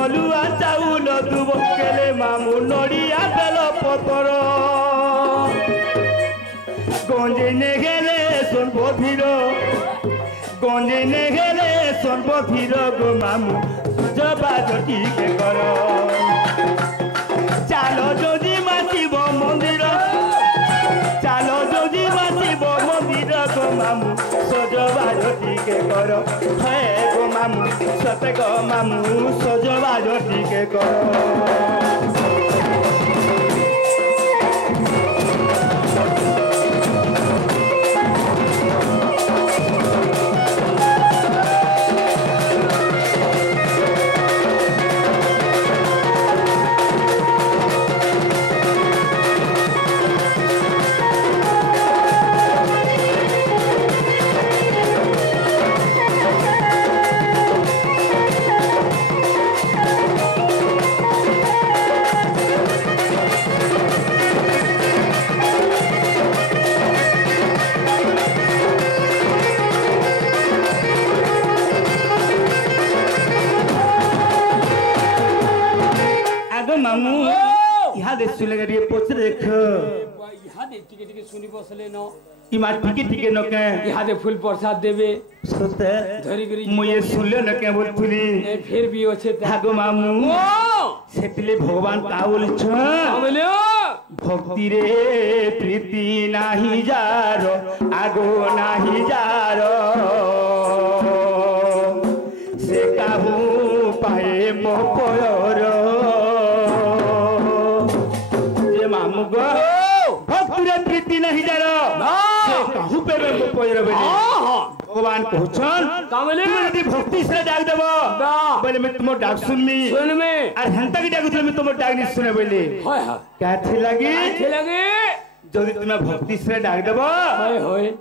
अलुआ चाउल दुब केले मामू नड़िया बेल पतर गंजे ने गेले सोनपथीर गंजे ने गेले सोनपथीर गो मामू सजबाज टिके कर चालो जोजी मासिब मंदिर चालो जोजी मासिब मंदिर गो मामू सजबाज टिके कर हे गो मामू सते गो मामू सजबाज टिके कर मामू यहाँ देख सुन लगा ये पोच देख यहाँ देख टिके सुनी बसले न इमा टिके न के यहाँ दे फूल प्रसाद देवे सोते धरी गरी मुझे सुनले न के बोल फुली फिर भी अच्छे आगो मामू सेतिले भगवान का बोल छ बोले भक्ति रे प्रीति नाही जारो आगो नाही जारो से काहू पाए मो पयर मामू गो भक्ति प्रीति नहीं जारो कहू पे मो पयर बेले भगवान कहछन यदि भक्ति से डाक देबो बोले मैं तुम डाक सुनमी और हंता की डाक मैं तुम डाक नहीं सुने बोले क्या थी लगी जदि तुम भक्ति से डाक देबो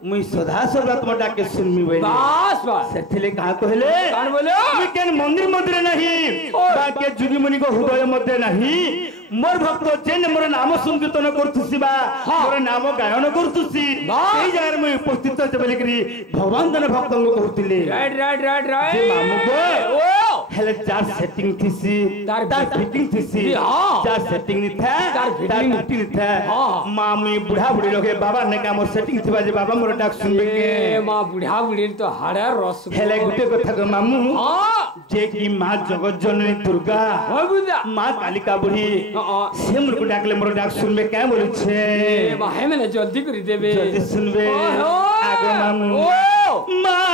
मुई सदा सदा तुम डाक के सुनमी बोले बस बस सेथिले कहा कहले कान बोले तुम केन मंदिर मंदिर नहीं बाके जुगी मुनि को हृदय मध्य नहीं मोर भक्त जेन मोर नाम संकीर्तन करथुसी बा मोर नाम गायन करथुसी एई जगह में उपस्थित होते बोली करी भगवान जन भक्त को कहतिले राइट जे मामू को हेले चार सेटिंग थीसी तार फिटिंग थीसी चार सेटिंग नि था तार फिटिंग था मामी बुढ़ा बुढ़ी लोग बाबा ने का मोर सेटिंग थिबा जे बाबा मोर डाक सुनबे के मां बुढ़ा बुढ़ी तो हाड़ा रस हेले गुटे कथा को मामू जे की मां जगत जननी दुर्गा मां कालिका बुढ़ी से मोर को डाकले मोर डाक सुनबे क्या बोलै छे भाई मैंने जल्दी कर देबे जल्दी सुनबे आगो मामू मां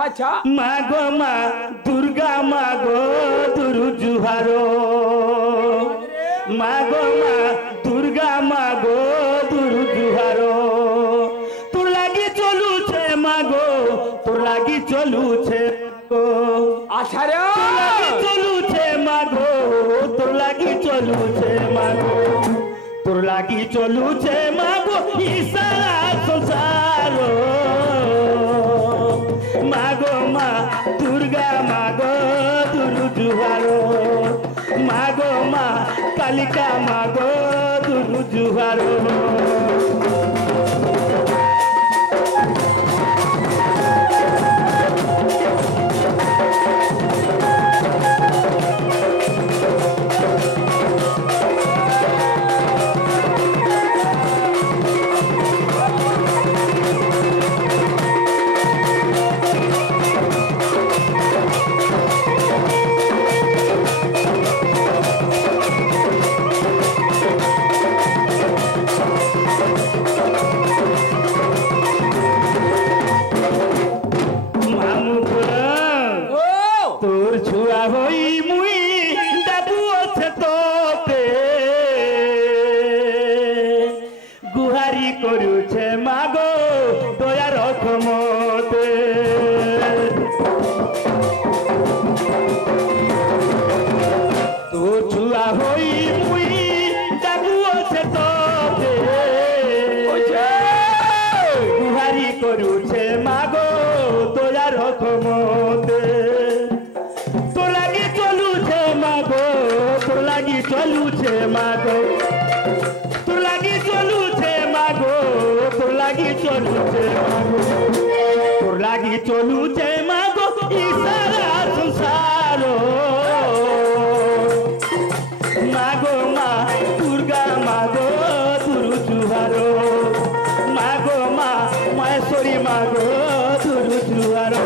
अच्छा मागो माँ दुर्गा मागो दुरु जुहारो मागो माँ दुर्गा मागो दुरु जुहारो तोर लागी चलू छे मागो तोर लागी चलू छे को अच्छा रे तोर लागी चलू छे मागो तोर लागी चलू छे मागो तोर लागी चलू छे मागो ई सारा संसारो मागो माँ दुर्गा मागो दुरु जुहारो मागो माँ कालिका मागो दुरु जुहारो লাগি চলুছে মাগো তোর লাগি চলুছে মাগো তোর লাগি চলুছে মাগো তোর লাগি চলুছে মাগো ই সারা সংসার মাগো মা দুর্গা মাগো দুরু জুহারো মাগো মা মহেশ্বরী মাগো দুরু জুহারো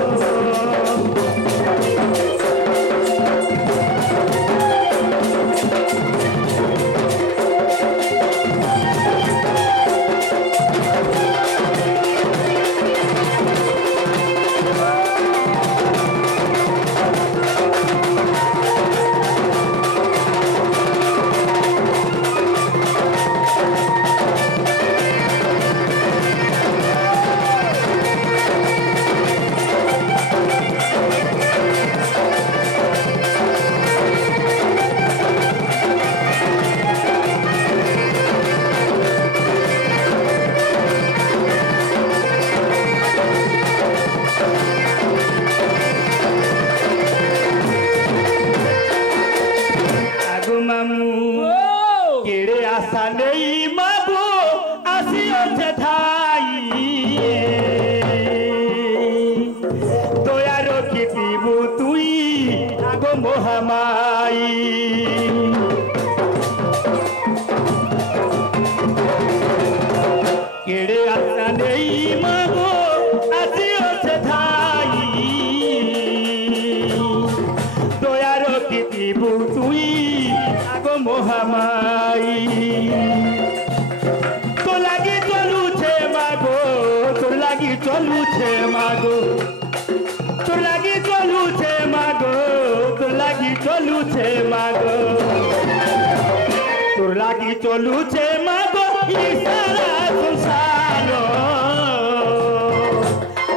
চলুছে মাগো ই সারা সংসার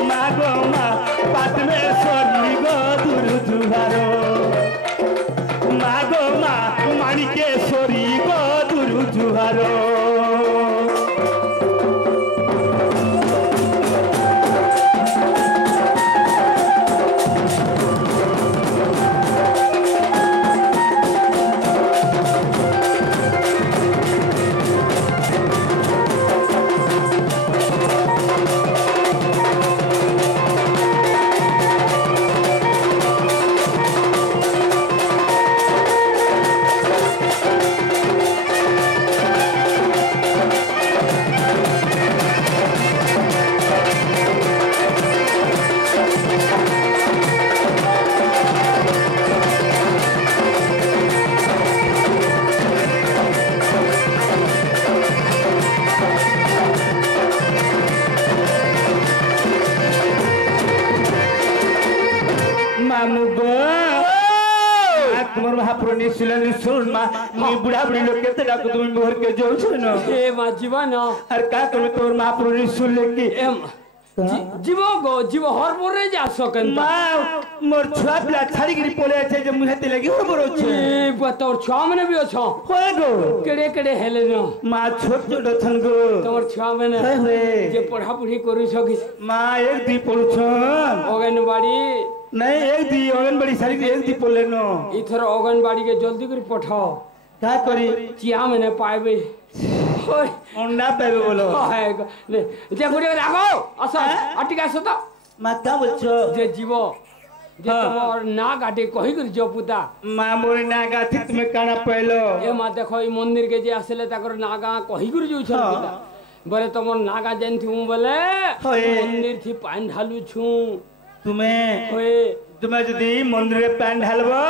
মাগো মা পদ্মেশ্বরী গো দুরু জুহারো মাগো মা মানিকেশ্বরী গো দুরু জুহারো बुढ़ा बुढ़ी लोग कहते ना तुम मोहर के जो सुनो ए मां जीवन अरे का तुम तोर महापुरुष ने सुन ले कि जीवो गो जीवो हर बोरे जा सकन मां मोर छुआ पिला छाड़ी गिरी पोले छे जे मुहते लगी हर बोरो छे ए बतौर छुआ मने भी छो होय गो केड़े केड़े हेले न मां छोट छोट छन गो तोर छुआ मने होय जे पढ़ा पढ़ी करू सकी मां एक दी पढ़ु छन ओगनबाड़ी नहीं एक दी ओगनबाड़ी सारी एक दी पोले नो इथर ओगनबाड़ी के जल्दी कर पठाओ का करी चिया मने पाइबे होय अंडा पाइबे बोलो हाय ले जे गुडी लागो अस अटिका सत माता बोलछो जे जीवो जे तोर ना गाटे कहि कर जो पुता मां मोर ना गाथि तुमे काना पहलो ए मा देखो ई मंदिर के जे आसले ताकर नागा कहि कर जो छ पुता बरे तमर नागा जानथि हूं बोले मंदिर थी पानी ढालू छु तुम्हें होय तुम्हें जदी मंदिर में पानी ढालबो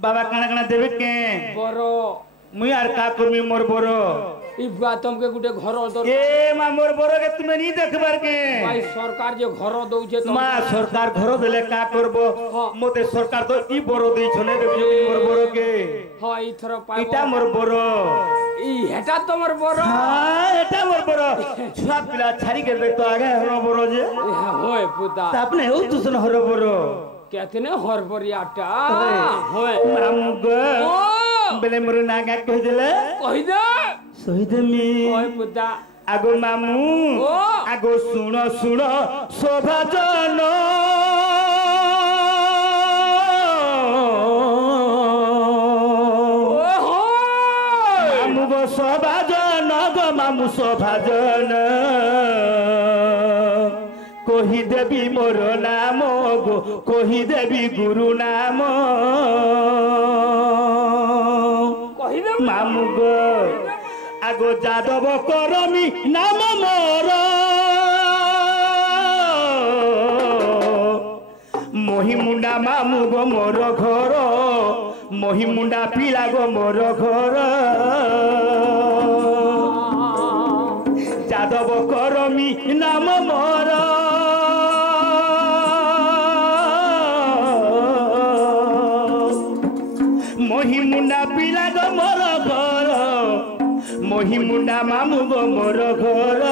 बाबा काना काना देबे के बरो मुई आर का करमी मोर बरो ई बुआ तुमके गुटे घर दर ए मा मोर बरो के तुमे नहीं देखबार के भाई सरकार जे घर दउ छे मा सरकार घर देले का करबो मोते सरकार तो ई बरो देई छने देबे मोर बरो के हां ई थरो पाइबो इटा मोर बरो ई हेटा तमर बरो हां एटा मोर बरो छुआ पिला छाड़ी के देख तो आगे हरो बरो जे होय पुता अपने हो तुसन हरो बरो कहते ने हर बरियाटा होय मामू गो बेले मोर नागा कहि दे शहीद में होय पुता आगो मामू आगो सुनो सुनो शोभा जन सभाजन गो मामु सभाजन कही देवी मोर नाम गो कही देवी गुरु नाम मामु गो आगो जादव करमी नाम मोर महिमुंडा मामु गो मोर घर महिमुंडा पिला गो मोर घर जादव करमी नाम मोर महिमुंडा पिला गो मोर घर महिमुंडा मामु गो मोर घर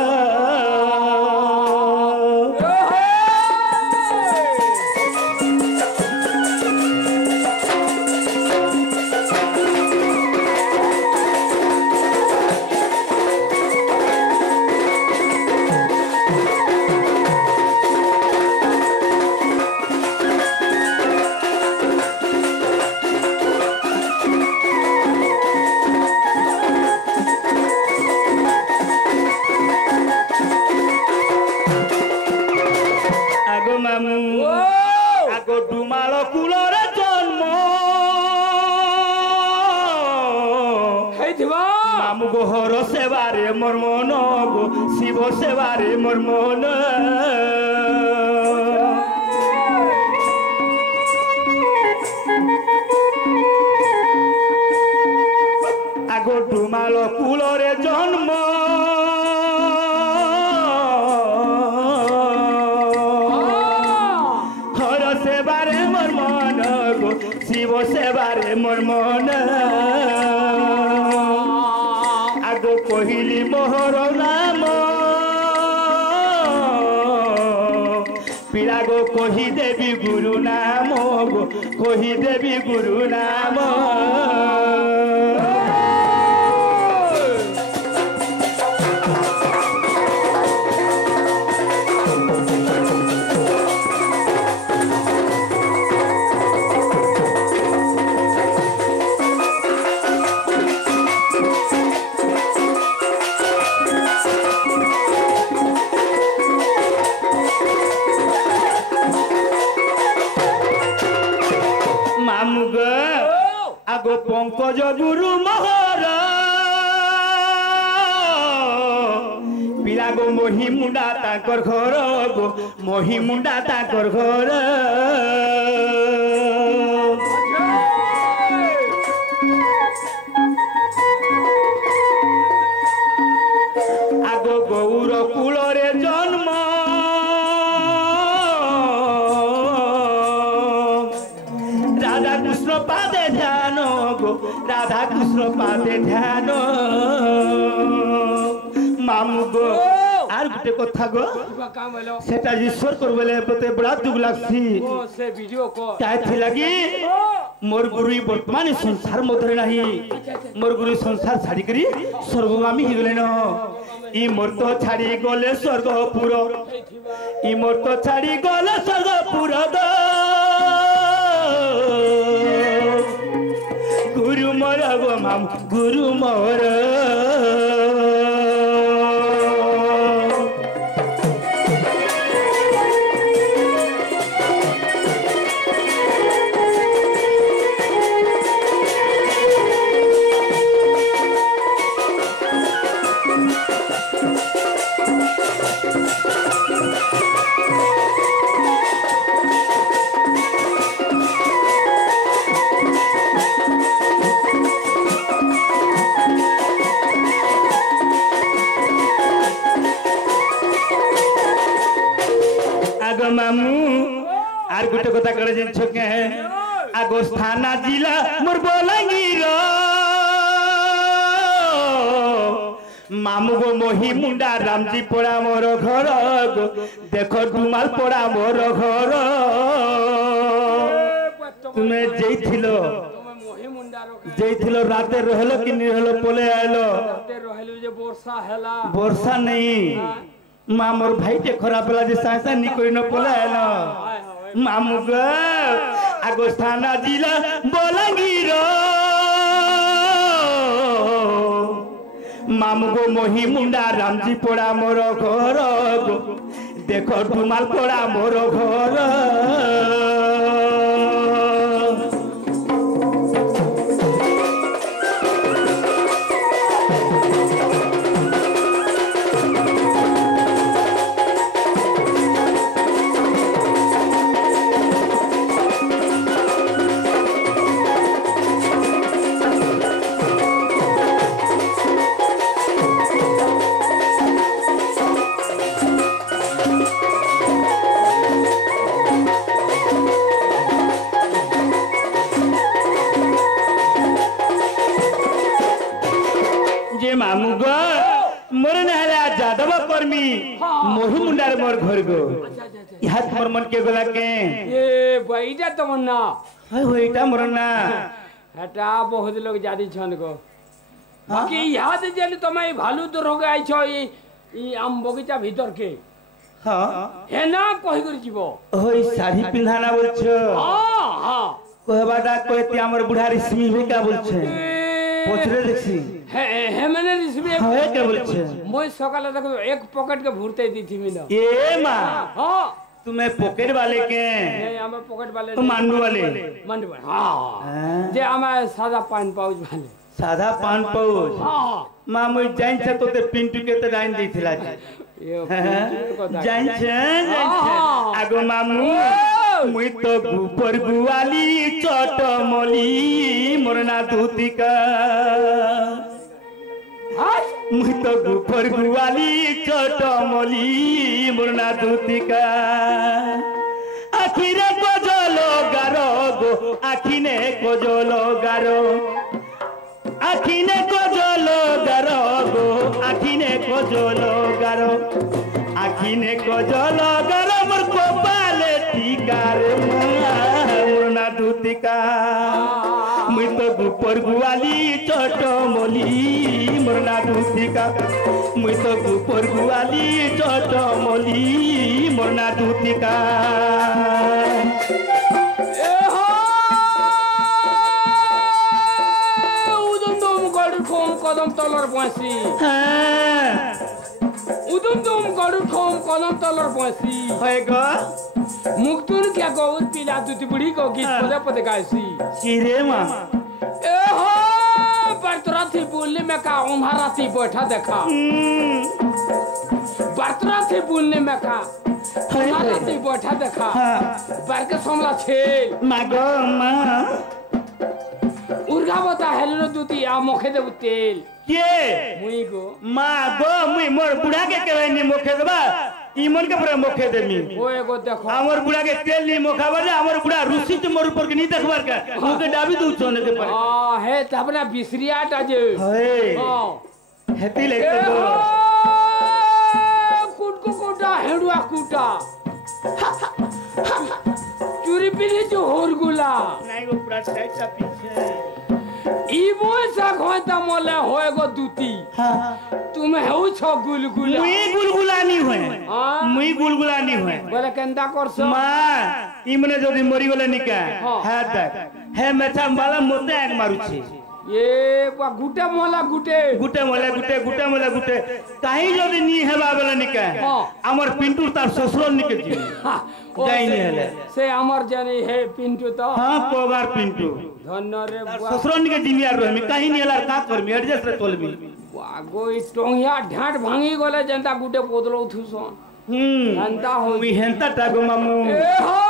आगो डुमाल कूलर जन्म मामु गो हर सेवारे मोर मन गो शिव सेवारे मोर मन आगो डुमाल कूलरे जन्म शिव सेवारे मोर मन आगो कहली मोहर नाम पिला गो कही देवी गुरु नाम गो कही देवी गुरु नाम आगो पंकज गुरु मोहर पिला गो महिमुंडा ताकर घर गो महिमुंडा ताकर घर आगो गौर कूलरे जन्म राधा कृष्ण पादे ध्यान गो राधा कृष्ण पादे ध्यान मामु गो आर गुटे कथा गो सेटा ईश्वर कर बेले पते बड़ा दुख लागसी से वीडियो को काय थी लगी मोर गुरु वर्तमान संसार मधरे नाही मोर गुरु संसार छाड़ी करी स्वर्गगामी ही गले न ई मोर तो छाड़ी गले स्वर्गपुर ई मोर तो छाड़ी गले स्वर्गपुर द गुरु मोर गो माम गुरु मोर मामू आर गुटे कथा करे जिन छके आगो थाना जिला मोर बलांगीर मामू गो मोही मुंडा रामजी पड़ा मोर घर गो देखो डुमाल पड़ा मोर घर तुम्हें जेइथिलो राते रहलो कि नि रहलो पले आइलो राते रहलो जे वर्षा हैला वर्षा नहीं माँ मोर भाई के खराब पला जे सासा नि कोई न पले आइलो मामू गो आगो थाना जिला बलांगीर मामू गो मोही मुंडा रामजी पोड़ा मोर घर गो देखो डुमाल पोड़ा मोर घर मामू गो मोर नहला जादव कर्मी मोही मुंडार मोर घर गो यहाँ मोर मन के गोला के ये बैठा तमन्ना हाय होइटा मोर ना हटा बहुत लोग जादी छन को बाकी याद जेन तमे भालू तो रोग आइ छ ई आम बगीचा भीतर के हां हे ना कहि कर जीवो ओई साड़ी पिंधाना बोल छ हां हां कहबाटा कहते हमर बुढ़ा रश्मि भी का बोल छ पोछरे देखसी हे मैंने इसमें हां के बोल छ मोय सकाले देखो एक पॉकेट के भूरते दी थी मिला ए मां हां तुम्हें पॉकेट वाले के नहीं हमें पॉकेट वाले मांडू वाले हां जे हमें सादा पान पाउच वाले सादा पान पाउच हां मां मुई जाइन छ तो ते पिंटू के तो डाइन देथिला जाइन छ आगो मामू मुई तो गुपर गुवाली चटमली मोरना दूतिका मुई तो गुपर गुवाली चटमली मोरना दूतिका आखिरे कोजलो गारो गो आखिने कोजलो गारो आखिने कोजलो गारो गो आखिने कोजलो गारो आखिने कोजलो गारो मोर कोपाले टिकार मोरना दूतिका मुई तो गुपर गुवाली चटमली मोरना दूतिका मुई तो गुपर गुवाली चटमली मोरना दूतिका कदम तलर पहुंची उदम तुम गड़ू ठोम कदम तलर पहुंची होएगा मुक्तुर क्या गौर पीला तुती बुढ़ी को गीत पदे पदे गायसी सीरे मां ए हो बर्तरा थी बोलने में का उम्हारा थी बैठा देखा बर्तरा थी बोलने में का उम्हारा थी बैठा देखा बर के समला छेल मागो मां उर्गा बता हेलो दूती आ मोखे दे तेल के मुई गो मागो मुई मोर बुढ़ा के कहवे नी मोखे देबा ई मन के पूरा मोखे देमी ओ एगो देखो हमर बुढ़ा के तेल नी मोखाबा रे हमर बुढ़ा रुसी ते मोर ऊपर के नी देखबार का मुके डाबी दू छोने के पर हां हे त अपना बिसरियाटा जे हे हां हेती ले तो कुट को कोटा हेडुआ कुटा चूरी पीली जो होरगुला नहीं वो पूरा साइड सा पीछे ई बोल सा खोता मोले होएगो दूती हां तुम हेउ छ गुलगुला मुई गुलगुलानी होए मुई गुलगुलानी होए बोले केंदा करसो मां ई मने जदी मरी गले निका हा तक हे मेथा माला मोते एक मारू छी ये बा गुटे मोला गुटे गुटे मोला गुटे काई जदी नी हेबा बेले निका हमर पिंटू तार ससुर निके जी जाई नी हेले से हमर जानी हे पिंटू तो हां कोगार पिंटू धन्य रे ससुर निके जिमियार रहमी काई नी हेला का करमी एडजस्ट रे तोलमी वागो ई टोंगिया ढाट भांगी गले जनता गुटे पोदलो थुसन जनता हो मी हेंता टागो मामू ए हो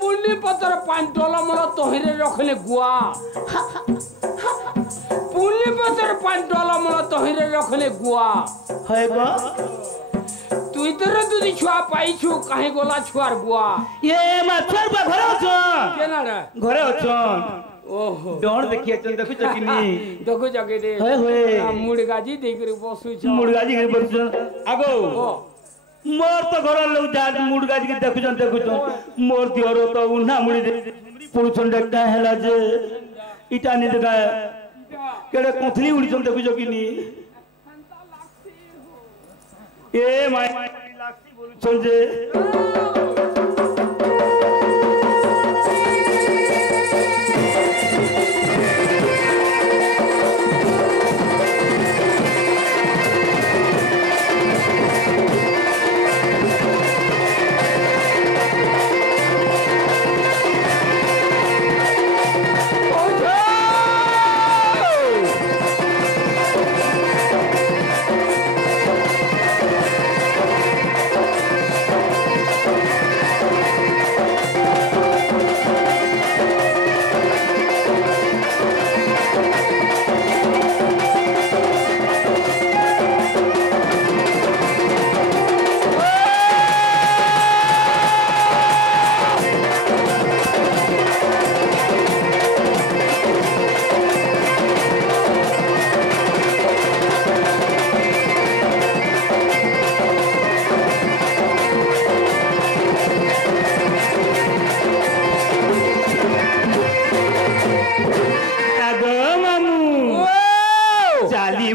पुन्नी पत्र पांटोला मोला तोहरे रखले गुआ पुन्नी पत्र पांटोला मोला तोहरे रखले गुआ होएगो तू इधर दूधी छुआ पाई छु काहे गोला छुआर गुआ ये माछर बा घरे अछो केना रे घरे अछो ओहो डोर देखिए चन देखु चकिनी देखो जगे रे होए होए मुड़गाजी देख रे बसु छ मुड़गाजी के बसु आगो मोर तो घर लोग जा मुड़गाजी के देखु मोर दियरो तो उन्हा मुड़ी पुरुषन देखता हैला जे इटा नि देखा केड़े कोथली उड़ी चन देखु चकिनी ए माय लाक्सी बोलु चल जे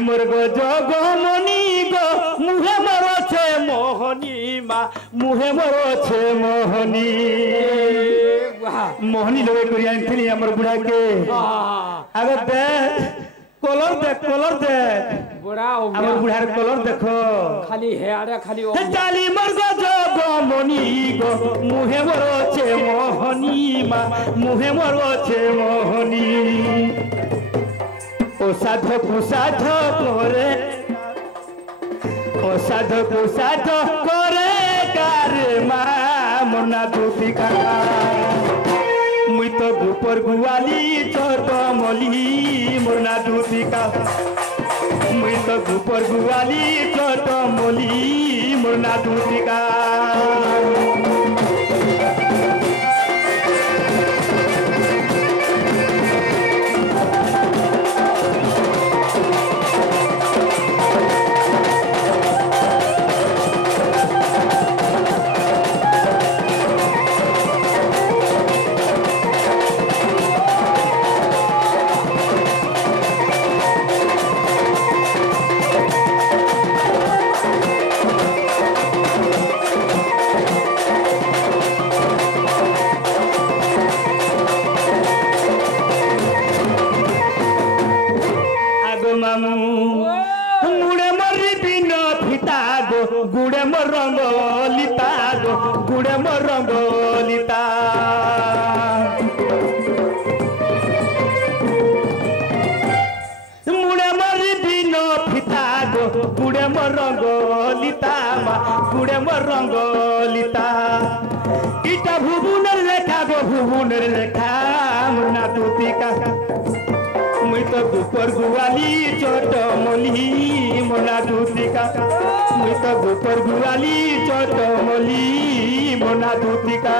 मोर गो जगमनी गो मुहे मोर छे मोहनी मा मुहे मोर छे मोहनी मोहनी लोगे करी आनथिली हमर बुढ़ा के अगर दे कलर दे बुढ़ा हो गया हमर बुढ़ार कलर देखो खाली हेयारे खाली चाली मोर गो जगमनी गो मुहे मोर छे मोहनी मा मुहे मोर छे मोहनी ओ साधो करे ओ साधो करे कारे मा मना दुतिका मुई तो गुपर गुवाली चोट मली मना दुतिका मुई तो गुपर गुवाली चोट मली मना दुतिका मुड़े मरी बिन फिता गो गुड़े मोर रंग लिता गो गुड़े मोर रंग लिता मुड़े मरी बिन फिता गो गुड़े मोर रंग लिता मा गुड़े मोर रंग लिता इटा भुवुनेर लेखा गो भुवुनेर लेखा मुना तुतिका मुई तो गुपर गुवाली चोट मली मना दुतिका मुई तो गुपर गुवाली चोट मली मना दुतिका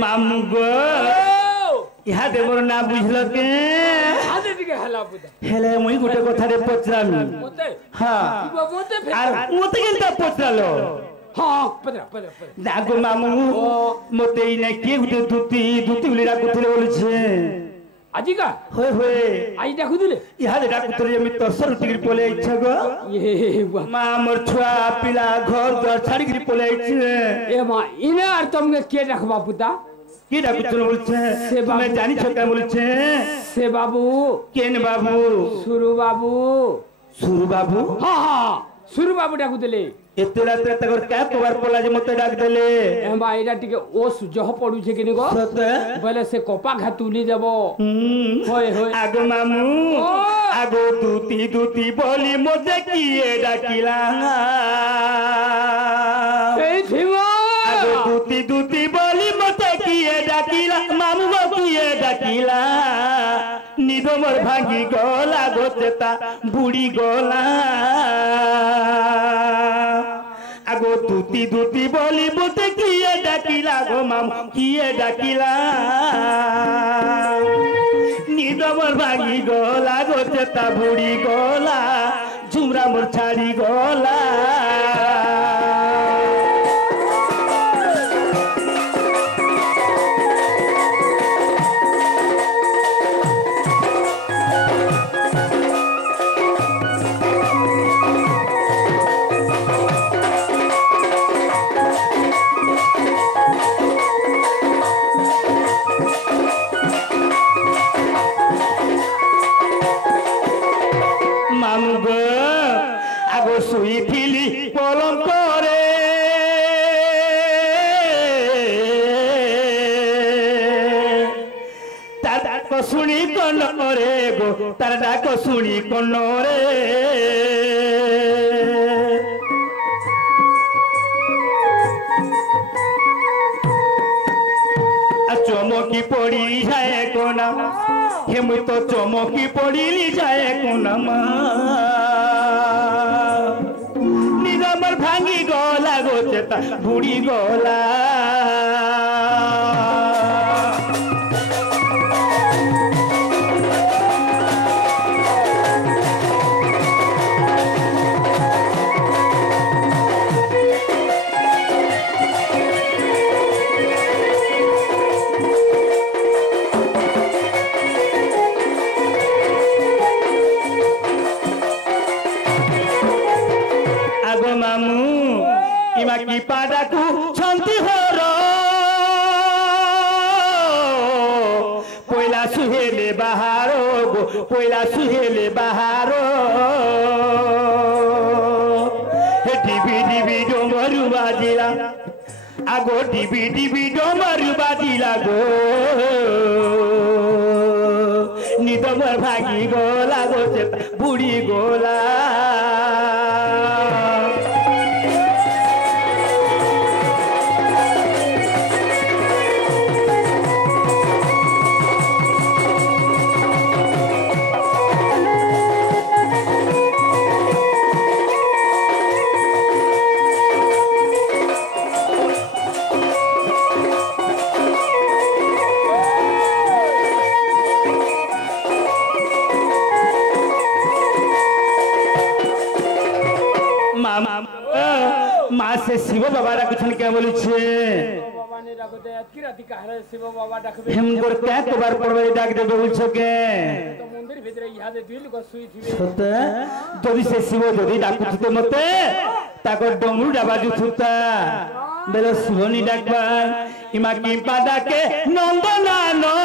मामू गो यहाँ दे मोर ना बुझल के आदे टिके हला बुदा हेले मुई गुटे कथा रे पचरामी मोते हां मोते फेर आर मोते केनता पचरालो हां पदरा दागो मामू मोते इने के गुटे दुती उली डाकुथले बोलछे आजी का होय होय आई डाकुथले यहाँ दे डाकुथले यमी तसर टिगिर पोले इच्छा गो ये मा मोर छुआ पिला घर द्वार छाड़ी गिरी पोले इच्छे ए मा इने आर तुमके के रखबा पुता के डाकुथले बोलछे तुम्हें जानी छका बोलछे से बाबू केन बाबू सुरु बाबू हां सुरु बाबू डाकुथले एते रात्रे तकर क्या कबार पला जे मते डाक देले एमा एटा टिके ओ सुजह पडु छे किनी गो सते बोले से कोपा घा तुली देबो होय आगो मामू आगो दूती बोली मते किए डाकिला ए थिवा आगो दूती बोली मते किए डाकिला मामू गो किए डाकिला निदो मोर भांगी गला गोतेता बुड़ी गला आगो दूती बोली मते किए डाकिला गो माम किए डाकिला निदो मोर भांगी गला गोतेता बुड़ी गला झुमरा मोर छाड़ी गला मामू गो आगो सुई थिली पलंग करे तार डाक शुणी कन रे गो तार डाक शुणी कन रे চমকি পড়ি যায় কোনা হে মুই তো চমকি পড়িলি যায় কোনা মা নিজামর ভাঙি গলা গো চেতা বুড়ি গলা की पादा को छंती हो रो कोयला सुहेले बहारो गो कोयला सुहेले बहारो हे डिबी डिबी डोमरू बाजिला आगो डिबी डिबी डोमरू बाजिला गो निदमर भागी गोला गो चेता बुढ़ी गोला माँ से शिव बाबा डाकुछन क्या बोली छे बाबा ने डाकते अतकी राती काहरे शिव बाबा डाकबे हम गोर क्या कबार पड़वे डाक दे बोल छके तो मंदिर भीतर यहाँ दे दुई लोग सुई थिबे सते जदी से शिव जदी डाकुछते मते ताको डमरू डाबाजु थुता बेलो शिवनी डाकबा इमा की पादा के नंदनानो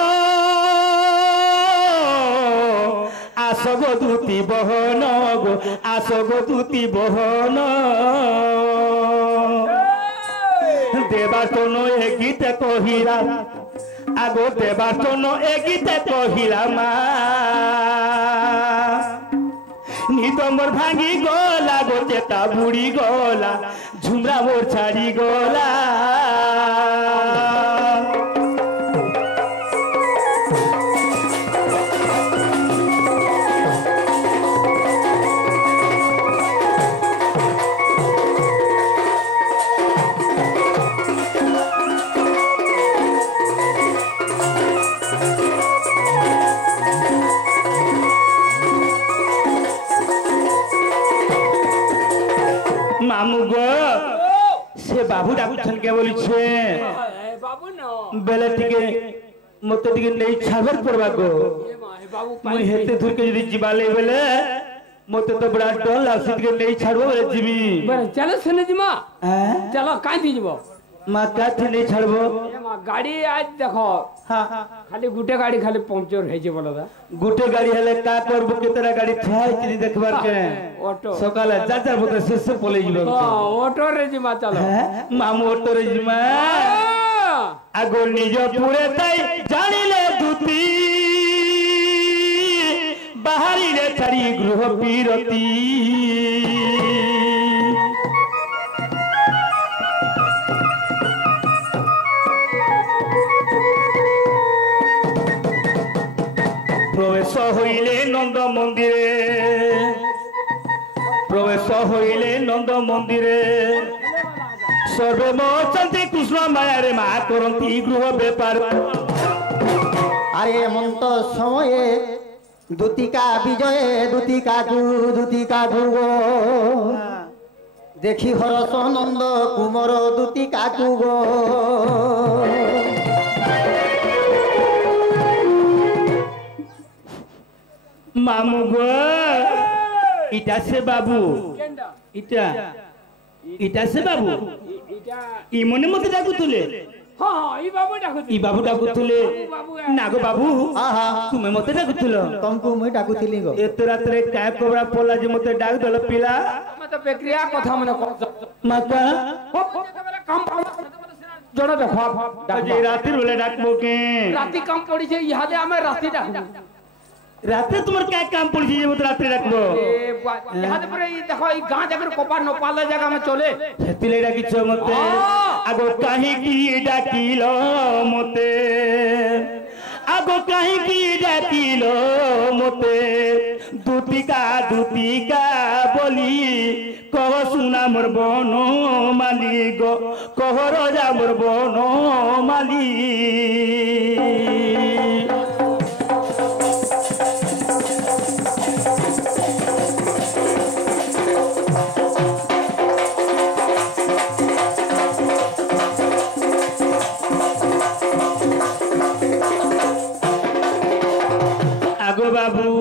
आसगो दूती बहन गो आसगो दूती बहन देवाटन ए गीते कहिला आगो देवाटन ए गीते कहिला मा निदमर भांगी गला गो चेता बुढ़ी गला झुमरा मोर छाड़ी गला मामू गो से बाबू डाकुछन के बोली छे बाबू न बेले टिके मते टिके नहीं छाबर पड़बा गो ए मां हे बाबू मुई हेते दूर के यदि जिबाले बेले मते तो बड़ा डर लागसी टिके नहीं छाड़बो बेले जिबी बरे चलो सुने जी मां चलो काई दी जबो मां काथे नहीं छाड़बो ए मां गाड़ी आज देखो हां खाली गुटे गाड़ी खाली पंक्चर हे जे बोलदा गुटे गाड़ी हेले का करबो केतरा गाड़ी थाई तिनी देखबार के ऑटो सकाले चाचा बोते से पोले जिबो हां ऑटो रे जी मां चलो मामू ऑटो रे जिमा आगो निज पुरे ताई जानिले दूती बाहरी रे छड़ी गृह पीरती प्रवेश हईले नंद मंदिरे प्रवेश हईले नंद मंदिरे सर्वे मोचंती कृष्ण माया रे मा करंती गृह व्यापार अरे मंत समय दूतिका विजय दूतिका गो देखी हरस नंद कुमर दूतिका गो मामू गो इटा से बाबू इटा इटा से बाबू इ मने मते डाकुतले हां हां ई बाबू डाकुतले नागो बाबू आहा तुमे मते डाकुतलो तुमको मुई डाकुतिली गो एत रात्रे काय कोबरा पोला जे मते डाक दल पिला मते प्रक्रिया कथा मने को माका काम जड़ा देखो जे रात्रि बेले डाकबो के राती काम पड़ी छे यहाँ दे हमें राती डाकबो रात्रि तुम्हार क्या काम पड़ी जे मते रात्रि डाकबो यहाँ दे पर देखो ई गां जगह कोपा नपाले जगह में चले हेतिले डाकी छ मते आगो काहींकी डाकिल मते आगो काहींकी डाकिल मते दूतिका बोली कह सुना मोर बन माली गो कह राजा मोर बन माली आगो बाबू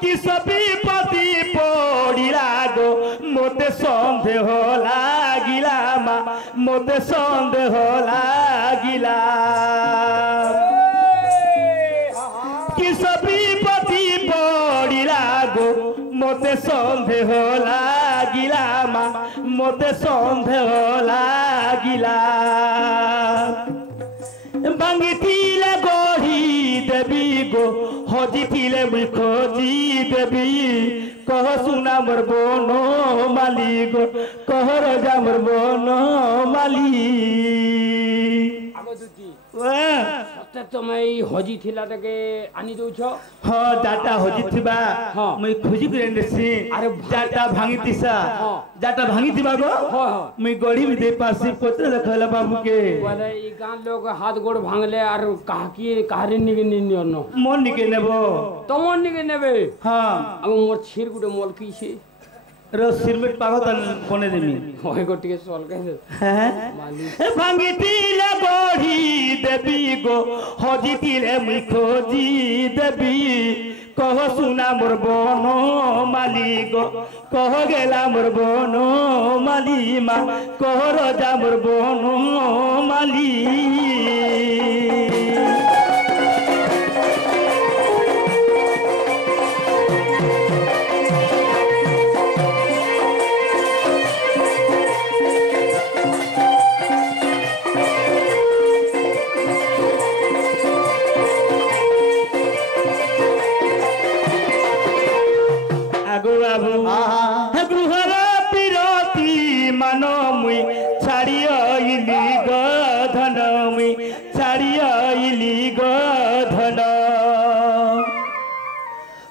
कि सभी पति पड़िला गो मोते सन्देह लागिला मा मोते सन्देह लागिला कि सभी पति पड़िला गो मोते सन्देह लागिला मा मोते सन्देह लागिला भांगिथिले गढ़ी देवी गो हजिथिले मुई खोजी देवी कह सुना मोर बन माली गो कह राजा मोर बन माली सत्य तुम हजी थिला तके आनी दउछ हाँ जाटा हजी थिबा मुई खोजी करेंदेसी अरे जाटा भांगितिसा जाटा भांगितिबा गो मुई गढ़ी में दे पासी पत्र रखला बाबू के बोले ई गां लोग हाथ गोड़ भांगले और काकी कारे निगे निन्नो मन निके नेबो तो मन निगे नेबे हाँ अब मोर छीर गुडे मोल की छे रो सिरमेट पागतन कोने देमी होय गोटिके सोल कहे हैं भांगितिले गढ़ी देवी गो हजितिले मुई खोजी देवी कह सुना मोर बन माली गो कह गेला मोर बन माली मा कह राजा मोर बन माली गृहर पिरती मान मुई छाड़ी आइली गधन मुई छाड़ी आइली गधन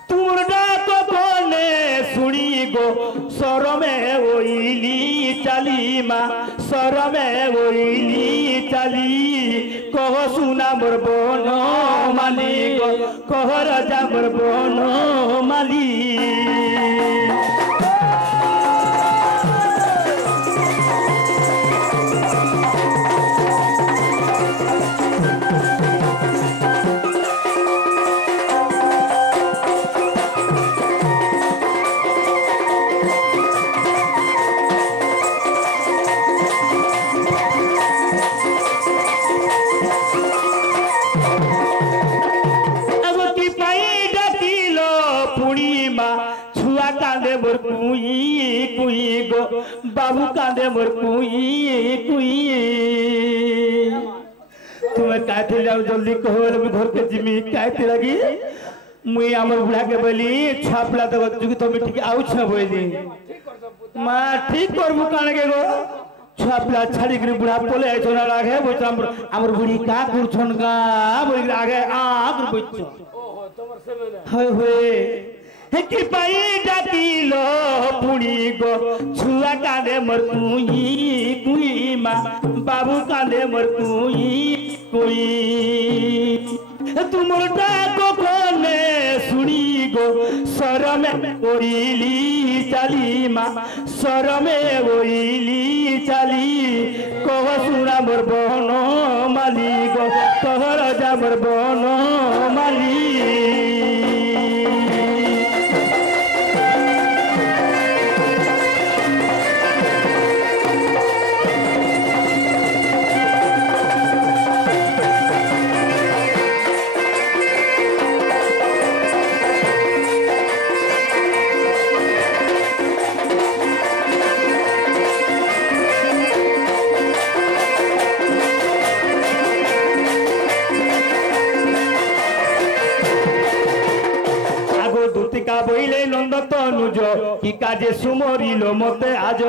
तुम डाक कोने सुनी गो सर में ओइली चाली मा सर में ओइली चाली कह सुना मोर बन माली गो कह राजा मोर बन माली बाबू कांदे मोर कुई कुई तुम्हें कहते जाओ जल्दी कहो मैं घर के जिमी कहते लगी मुई हमर बुढ़ा के बोली छापला तो जुगी तो मैं ठीक आउ छ बोली मां ठीक करबू काने के गो छापला छाड़ी के बुढ़ा बोले आइ छोरा लागे बोच हमर बुढ़ी का कुरछन का बोली आगे आ कर बोच ओहो तमर से होय होय कि पाई डाकिलो पुणी गो छुआ कांदे मोर कुई कुई मा बाबू कांदे मोर कुई कुई तुमर डाको कोने सुनी गो सर में ओइली चाली मा सर में ओइली चाली कह सुना मोर बन माली गो कह राजा मोर बन माली বইলে নন্দ তনুজ কি কাজে সুমরিল মতে আজ